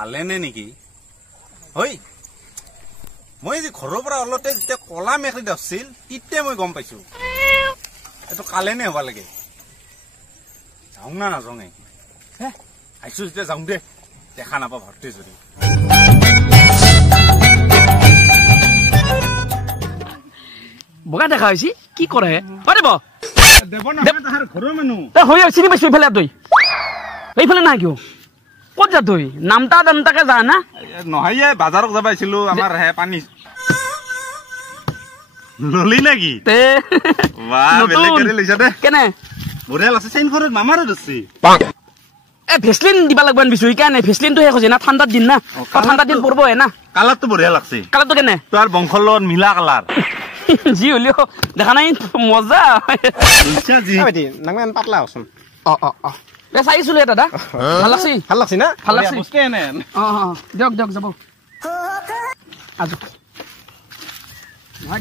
কালেনে নেকি ঐ মই যে ঘৰৰ পৰা অলতে যেতিয়া কলা মেখলি আছিল তেতিয়া মই গম পাইছো এইটো কালেনে হ'ব লাগে যাওঁ না নাযাওঁ আহিছো যেতিয়া যাওঁ দে দেখা নাপা ভৰ্তি যদি বগা দেখা হৈছে কি কৰে পাৰিব ঘৰৰ মানুহ চিনি পাইছো এইফালে তই এইফালে নাই কিয় ক'ত যা তই নামটাকে যা না নহয় বাজাৰত যাব আহিছিলো আমাৰ হে পানী ললি নেকি কেনে বঢ়িয়া লাগছে চেইন ঘৰত মামাৰো দিছি ভেচলিন দিবা লাগব বিচু সেইকাৰণে ভেচলিনটো শেষ হৈছে না ঠাণ্ডাৰ দিন না ঠাণ্ডাৰ দিন পৰব না কালাৰটো বঢ়িয়া লাগছে কালাৰটো কেনে তোৰ বংশৰ লগত মিলা কালাৰ যি হলেও দেখা নাই মজা পাতলা হচোন চাইছিলো দাদা ভাল লাগছি না ভাল লাগছি দিয়ক যাব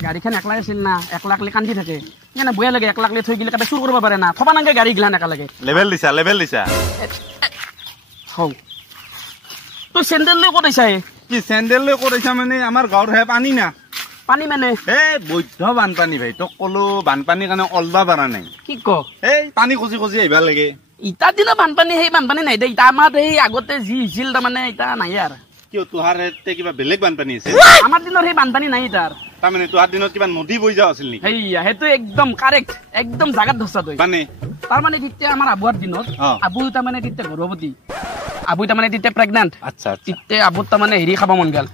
গাড়ীখন একলাই আছিল না একলাকলি কান্দি থাকে এনে বয়া লাগে একলাকলি থৈ গিলে কাটে চুৰ কৰিব পাৰে না থবা নাগে গাড়ী গিলান একেলগে লেভেল দিছা হও তই চেণ্ডেল লৈ ক'ত আহিছা কি চেণ্ডেল লৈ ক'ত আহিছা মানে আমাৰ গাঁৱৰ হে পানী না পানী মানে বৈধ বানপানী ভাই তোক কলো বানপানীৰ কাৰণে অলবা পৰা নাই কি ক পানী খচি আহিবা লাগে ইটাৰ দিনত বানপানী সেই বানপানী নাই দে ইটা আমাৰ সেই আগতে যি হৈছিল তাৰমানে ইটা নাই আৰু কিয় তোহাৰ কিবা বেলেগ বানপানী আছে আমাৰ দিনৰ সেই বানপানী নাই ইটাৰ তাৰমানে তোহাৰ দিনত কিবা নদী বৈ যোৱা আছিল নেকি সেইয়া সেইটো একদম কাৰেক্ট একদম জাগাত ধৰছা তই মানে তাৰমানে তেতিয়া আমাৰ আবুৰ দিনত আবু তাৰমানে তেতিয়া গৰ্ভৱতী আবু তাৰমানে তেতিয়া প্ৰেগনেণ্ট আচ্ছা তেতিয়া আবুত তাৰমানে হেৰি খাব মন গেল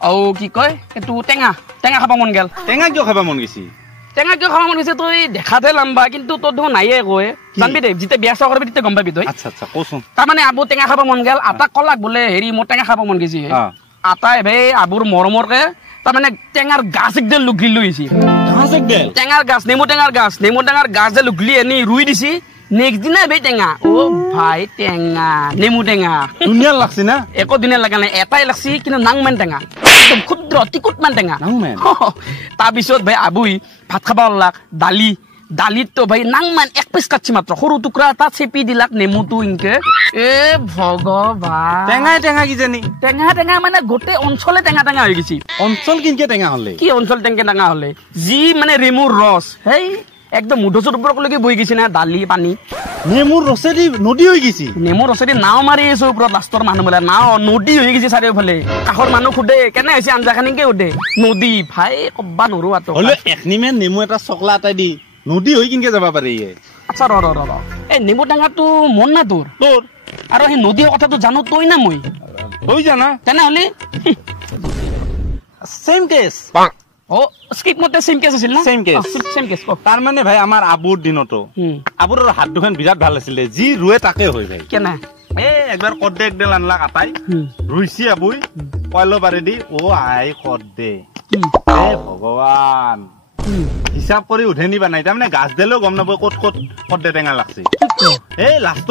আৰু কি কয় এইটো টেঙা খাব মন গেল টেঙা কিয় খাব মন গৈছে টেঙা কিয় খাব মন গৈছে তই দেখাতে লম্বা কিন্তু তোৰ দেখোন নাইয়ে কয় জানবি দে যেতিয়া বিয়া চোৱা কৰিবি তেতিয়া গম পাবি তই আচ্ছা কচোন তাৰমানে আবু টেঙা খাব মন গেল আটাক কলাক বোলে হেৰি মোৰ টেঙা খাব মন গৈছে আটাই ভাই আবুৰ মৰমৰকে তাৰমানে টেঙাৰ গাছ একডাল লুগলি লৈ আহিছে টেঙাৰ গাছ নেমু টেঙাৰ গাছ যে লুগলি আনি ৰুই দিছি নেক্সট দিনাই ভাই টেঙা ভাই টেঙা নেমু টেঙা ধুনীয়া লাগছে না একো ধুনীয়া লগা নাই এটাই লাগছি কিন্তু নাংমেন টেঙা একদম ক্ষুদ্ৰ টিকুটমান টেঙা তাৰপিছত ভাই আবুই ভাত খাব ওলাক দালিতো ভাই নাংমান এক পিচ কাটছি মাত্ৰ সৰু টুকুৰা এটা চেপি দিলাক নেমুটো ইনকে ভগৱান টেঙা কিজানি টেঙা মানে গোটেই অঞ্চলে টেঙা হৈ গৈছে অঞ্চল কিনকে টেঙা হলে কি অঞ্চল টেঙা হলে যি মানে নেমুৰ ৰস সেই একদম মুধচুৰ ওপৰলৈকে বহি গৈছে না দালি পানী নেমুৰ ৰসেদি নদী হৈ গৈছে নেমুৰ ৰসেদি নাও মাৰি আছে ওপৰত লাষ্টৰ মানুহ বোলে নাও নদী হৈ গৈছে চাৰিওফালে কাষৰ মানুহ সোধে কেনে হৈছে আঞ্জাখানিকে সোধে নদী ভাই কবা নৰো আতো এখনিমান নেমু এটা চকলা এটা দি নদী হৈ কিনকে যাব পাৰি আচ্ছা ৰ এই নেমু টেঙাটো মন না তোৰ আৰু সেই নদীৰ কথাটো জানো তই না মই তই জানা তেনেহ'লে সেম কেছ স্কিপ মতে সেম কেছ আছিল না সেম কেছ তাৰ মানে ভাই আমাৰ আবুৰ দিনতো আবুৰ হাত দুখন বিৰাট ভাল আছিলে যি ৰুৱে তাকে হৈ যায় কেনে একবাৰ কদ্দে একডাল আনলাক আটাই ৰুইছি আবুই কয়লো বাৰে দি আই কদ্দে ভগৱান হিচাপ কৰি উঠে নিবা নাই তাৰমানে গাছ দিলেও গম নাপায় ক'ত কদ্দে টেঙা লাগছে লাষ্টত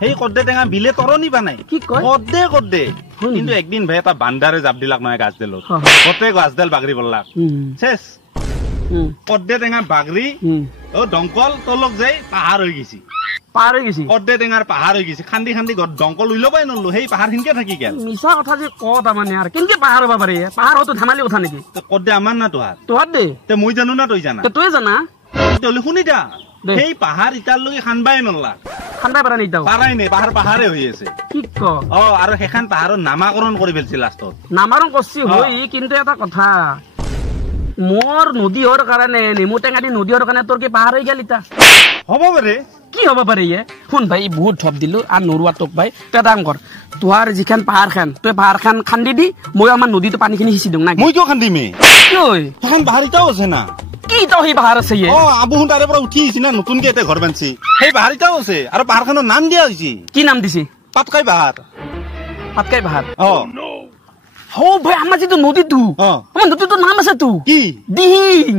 সেই কদ্দে টেঙা বিলে তৰণি বা নাই কদ্দে কিন্তু একদিন ভাই এটা বান্দাৰে জাপ দিলাক নহয় গাছ দিলত গোটেই গাছডাল বাগৰি পৰলাক চেচ কদ্দে টেঙা বাগৰি দংকল তলক যাই পাহাৰ হৈ গৈছে কদ্দে টেঙাৰ পাহাৰ হৈ গৈছে খান্দি দংকল উলিয়াবই নলো সেই পাহাৰ খিনিকে থাকি গেল মিছা কথা যে ক তাৰমানে আৰু কেনেকে পাহাৰ হ'ব পাৰে পাহাৰ হয়তো ধেমালি কথা নেকি কদ্দে আমাৰ না তোহাৰ দে মই জানো না তই জানা তই জানা তেতিয়াহ'লে শুনি যা সেই পাহাৰ ইটাৰলৈকে খানবাই নলা খানবাই পাৰা নাই পাৰাই নাই পাহাৰে হৈ আছে কি ক আৰু সেইখন পাহাৰৰ নামাকৰণ কৰি পেলছি লাষ্টত নামাকৰণ কৰছি হৈ কিন্তু এটা কথা মোৰ নদী হোৱাৰ কাৰণে নেমু টেঙা দি নদী হোৱাৰ কাৰণে তোৰ কি পাহাৰ হৈ গেল ইটা হ'ব পাৰে কি হ'ব পাৰে শুন ভাই বহুত ধপ দিলো আৰু নৰুৱা তোক ভাই তই এটা কাম কৰ তোহাৰ যিখন পাহাৰ খান তই পাহাৰ খান খান্দি দি মই আমাৰ নদীটো পানীখিনি সিঁচি দিওঁ না মই কিয় খান্দিমে সেইখন পাহাৰ ইটাও আছে না কি তই সেই পাহাৰ আছে আবুহন তাৰে পৰা উঠি আহিছে না নতুনকে এতিয়া ঘৰ বান্ধছি সেই পাহাৰ ইটাও আছে আৰু পাহাৰখনৰ নাম দিয়া হৈছে কি নাম দিছে পাতকাই পাহাৰ ভাই আমাৰ যিটো নদীটো আমাৰ নদীটোৰ নাম আছে তো কি দিহিং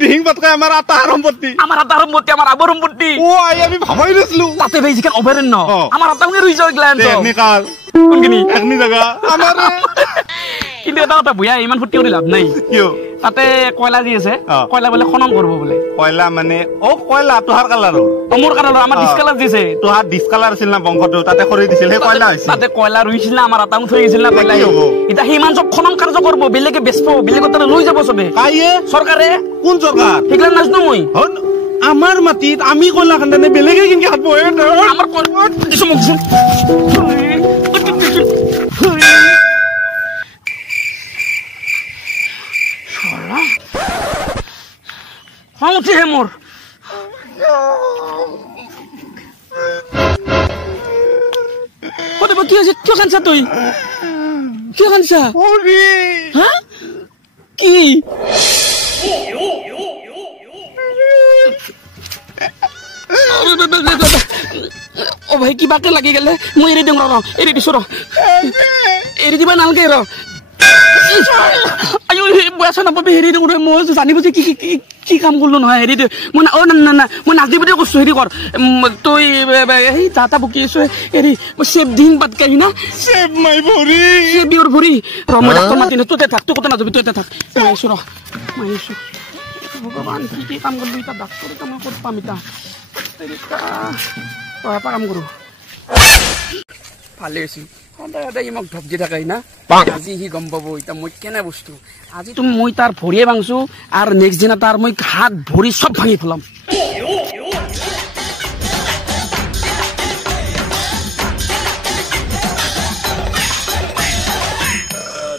দিহিং পাতকাই আমাৰ আটাৰ সম্পত্তি আমাৰ আবৰ সম্পত্তি আমি ভাবাই নাছিলো তাতে ভাই যিখন অভয়াৰণ্য আমাৰ আটাকে ৰুই যাওঁ কিন্তু এটা কথা বুয়া ইমান ফুটি কৰি লাভ নাই কিয় তাতে কয়লা যি আছে কয়লা বোলে খনন কৰিব বোলে কয়লা মানে অ কয়লা তোহাৰ কালাৰৰ মোৰ কালাৰৰ আমাৰ ডিসকালাৰ দিছে তোহাৰ ডিসকালাৰ আছিল না বংশটো তাতে খৰি দিছিল হে কয়লা হৈছে তাতে কয়লা ৰুইছিল না আমাৰ আটাং থৈ গৈছিল না কয়লা এটা হিমান সব খনন কাৰ্য কৰিব বেলেগে বেচব বেলেগৰ তাতে লৈ যাব সবে কাইয়ে চৰকাৰে কোন চৰকাৰ ঠিকলা নাজনো মই আমাৰ মাটিত আমি কয়লা খান্দানে বেলেগে কিনকে হাত বহে আমাৰ কয়লা দিছো মোক খং উঠিহে মোৰ কি হৈছে কিয় কান্দছা তই কিয় কান্দছা হা কি অ ভাই কিবাকে লাগি গেলে মই এৰি দিম ৰ এৰি দিছো ৰ এৰি দিবা নালাগে ৰ আয়ো বয়স নাপাবি হেৰি মই জানিব যে কি কাম কৰিলো নহয় হেৰি মই অ না মই নাজিব দে কৈছো হেৰি কৰ তই এই তাতা বকি আছো হেৰি মই চেপ দিন বাদ কাহি না চেপ মাই ভৰি চেপ বিৰ ভৰি ৰ মই ডাক্তৰ মাতি ন তই থাক তই কত নাযাবি তই থাক মই আহিছো ৰ মই আহিছো ভগৱান কি কাম কৰিলো এটা ডাক্তৰ কাম ক'ত পাম এটা এটা কাম কৰো ভালে হৈছে সদায় মোক ধপ দি থাকে না আজি সি গম পাব এতিয়া মই কেনে বস্তু আজি তুমি মই তাৰ ভৰিয়ে ভাঙছো আৰু নেক্সট দিনা তাৰ মই হাত ভৰি চব ভাঙি পেলাম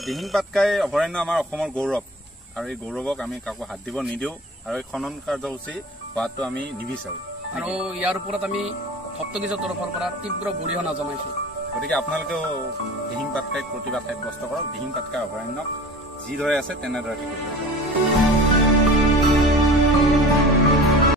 দিহিং পাটকাই অভয়াৰণ্য আমাৰ অসমৰ গৌৰৱ আৰু এই গৌৰৱক আমি কাকো হাত দিব নিদিওঁ আৰু এই খনন কাৰ্যসূচী হোৱাটো আমি নিবিচাৰো আৰু ইয়াৰ ওপৰত আমি সপ্তগীজৰ তৰফৰ পৰা তীব্ৰ গৰিহণা জনাইছো গতিকে আপোনালোকেও দিহিং পাটকাইক প্ৰতিবাদ সাব্যস্ত কৰক দিহিং পাটকাই অভয়াৰণ্যক যিদৰে আছে তেনেদৰে থাকিব